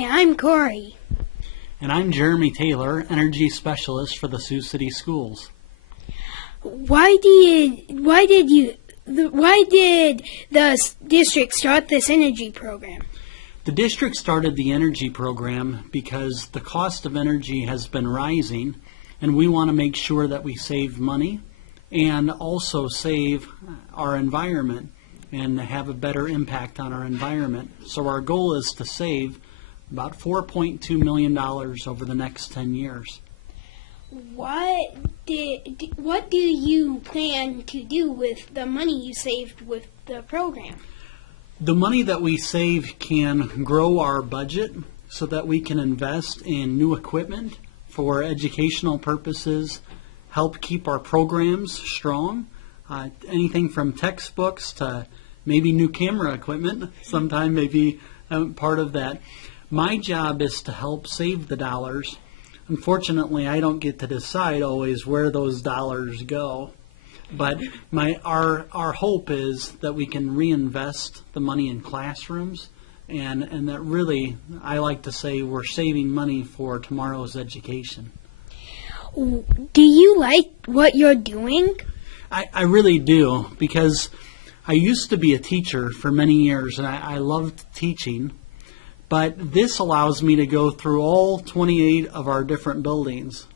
Hi, I'm Corey. And I'm Jeremy Taylor, Energy Specialist for the Sioux City Schools. Why did the district start this energy program? The district started the energy program because the cost of energy has been rising, and we want to make sure that we save money and also save our environment and have a better impact on our environment. So our goal is to save about $4.2 million over the next 10 years. What do you plan to do with the money you saved with the program? The money that we save can grow our budget so that we can invest in new equipment for educational purposes, help keep our programs strong, anything from textbooks to maybe new camera equipment, sometime maybe part of that. My job is to help save the dollars. Unfortunately, I don't get to decide always where those dollars go. But our hope is that we can reinvest the money in classrooms, and that really, I like to say, we're saving money for tomorrow's education. Do you like what you're doing? I really do, because I used to be a teacher for many years, and I loved teaching. But this allows me to go through all 28 of our different buildings.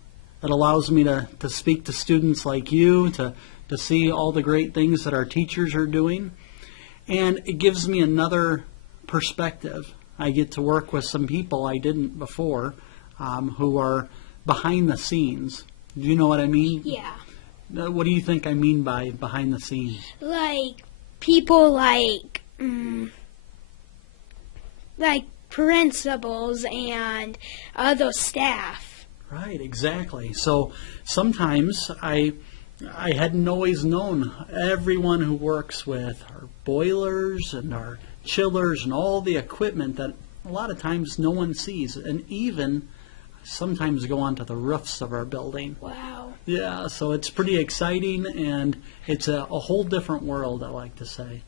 It allows me to speak to students like you, to see all the great things that our teachers are doing. And it gives me another perspective. I get to work with some people I didn't before who are behind the scenes. Do you know what I mean? Yeah. What do you think I mean by behind the scenes? Like people like principals and other staff. Right, exactly. So sometimes I hadn't always known everyone who works with our boilers and our chillers and all the equipment that a lot of times no one sees, and even sometimes go onto the roofs of our building. Wow. Yeah, so it's pretty exciting, and it's a whole different world, I like to say.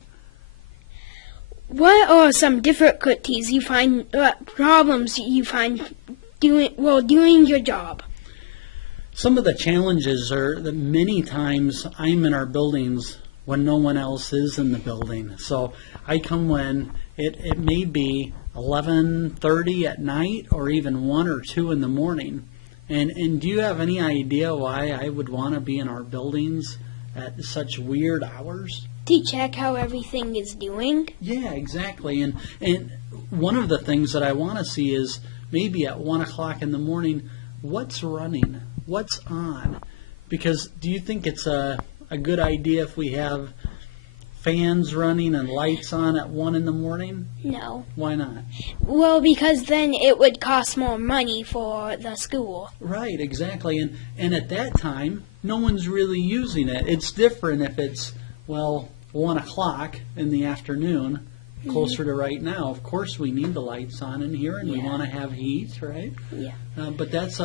What are some difficulties you find, problems you find doing your job? Some of the challenges are that many times I'm in our buildings when no one else is in the building. So I come when it may be 11:30 at night or even 1 or 2 in the morning. And do you have any idea why I would want to be in our buildings at such weird hours? To check how everything is doing? Yeah, exactly. And one of the things that I want to see is maybe at 1 o'clock in the morning, what's running? What's on? Because do you think it's a good idea if we have fans running and lights on at 1 in the morning? No. Why not? Well, because then it would cost more money for the school. Right, exactly. And at that time, no one's really using it. It's different if it's, 1 o'clock in the afternoon, closer to right now. Of course, we need the lights on in here, and we want to have heat, right? Yeah. But that's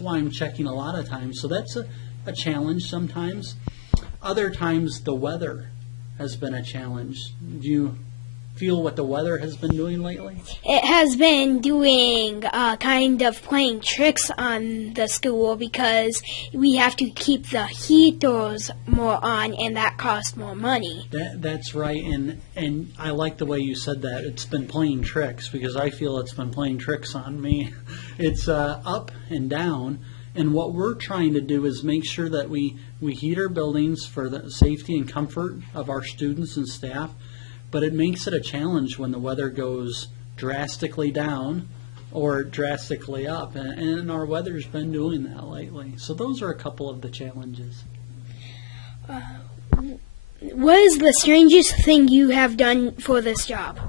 why I'm checking a lot of times. So that's a challenge sometimes. Other times, the weather has been a challenge. Do you feel what the weather has been doing lately? It has been doing kind of playing tricks on the school because we have to keep the heaters more on, and that costs more money. That's right, and I like the way you said that. It's been playing tricks, because I feel it's been playing tricks on me. It's up and down, and what we're trying to do is make sure that we heat our buildings for the safety and comfort of our students and staff. But it makes it a challenge when the weather goes drastically down or drastically up. And our weather's been doing that lately. So those are a couple of the challenges. What is the strangest thing you have done for this job?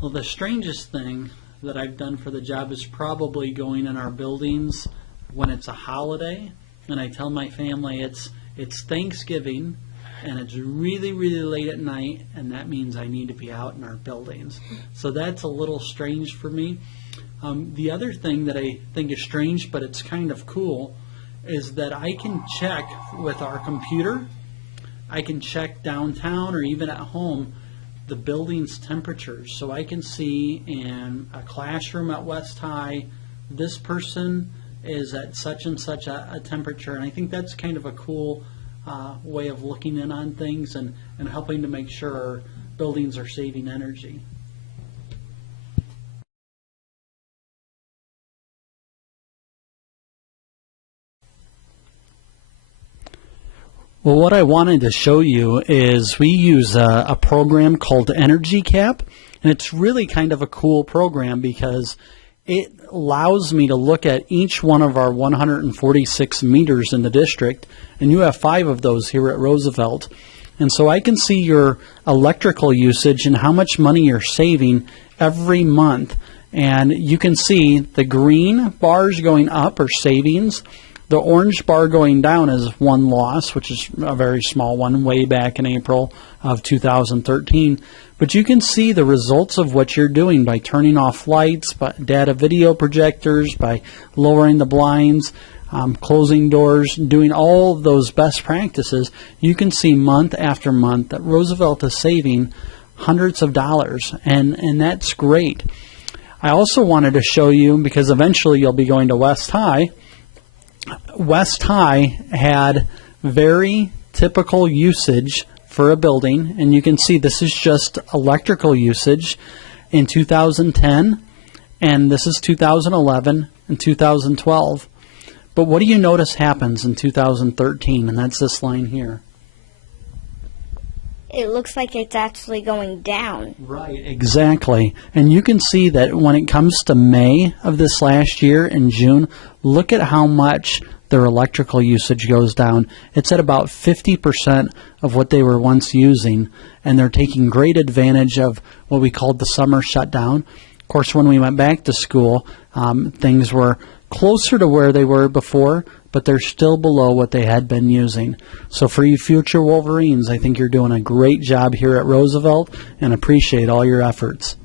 Well, the strangest thing that I've done for the job is probably going in our buildings when it's a holiday. And I tell my family it's Thanksgiving, and it's really, really late at night, and that means I need to be out in our buildings. So that's a little strange for me. The other thing that I think is strange, but it's kind of cool, is that I can check with our computer. I can check downtown or even at home the building's temperatures. So I can see in a classroom at West High, this person is at such and such a temperature. And I think that's kind of a cool way of looking in on things and helping to make sure our buildings are saving energy. Well, what I wanted to show you is we use a program called Energy Cap, and it's really kind of a cool program because it allows me to look at each one of our 146 meters in the district, and you have 5 of those here at Roosevelt. And so I can see your electrical usage and how much money you're saving every month. And you can see the green bars going up are savings. The orange bar going down is one loss, which is a very small one, way back in April of 2013. But you can see the results of what you're doing by turning off lights, by data video projectors, by lowering the blinds, closing doors, doing all of those best practices. You can see month after month that Roosevelt is saving hundreds of dollars, and that's great. I also wanted to show you, because eventually you'll be going to West High. West High had very typical usage for a building, and you can see this is just electrical usage in 2010, and this is 2011 and 2012. But what do you notice happens in 2013? And that's this line here. It looks like it's actually going down. Right, exactly. And you can see that when it comes to May of this last year and June, look at how much their electrical usage goes down. It's at about 50% of what they were once using, and they're taking great advantage of what we called the summer shutdown. Of course, when we went back to school, things were closer to where they were before, but they're still below what they had been using. So for you future Wolverines, I think you're doing a great job here at Roosevelt and appreciate all your efforts.